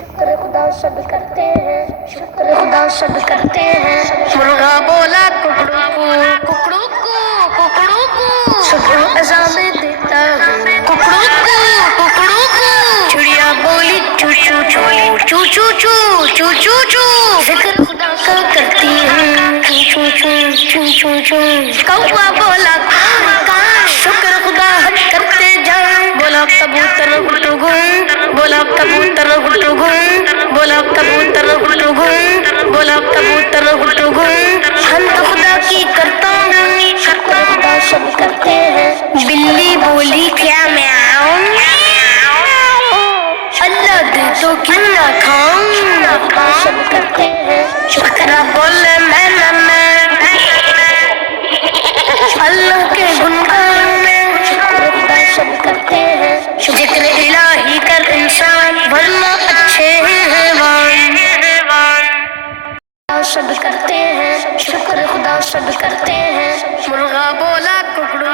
شکر خدا سب کرتے ہیں، شکر خدا سب کرتے ہیں۔ مرغا بولا ککڑو کو، ککڑو کو، ککڑو کو، صبح اذان دیتا ہوں، ککڑو کو، ککڑو کو۔ چڑیا بولی چو چو چو، چو چو چو، چو چو چو، ذکر خدا کا کرتی ہوں، چو چو چو، چو چو چو۔ کوا بولا کان کان، شکر خدا حج کرتے جائیں، بولا کبوتر گٹو گوں، بولا کبوتر گٹو گوں، بولا کبوتر گٹو گوں، بولا کبوتر گٹو گوں۔ حمد خدا کی کرتا ہوں، شکر خدا سب کرتے ہیں۔ بلی بولی کیا میں آؤں، اللہ دے تو کیوں نہ کھاؤں، سب کرتے ہیں۔ بکرا بولے میں اللہ کے گنگان میں، شکر خدا سب کرتے ہیں۔ ذکر الہی کر انسان، ورنہ اچھے ہیں حیوان۔ سب کرتے ہیں، شکر خدا سب کرتے ہیں۔ مرغا بولا ککڑو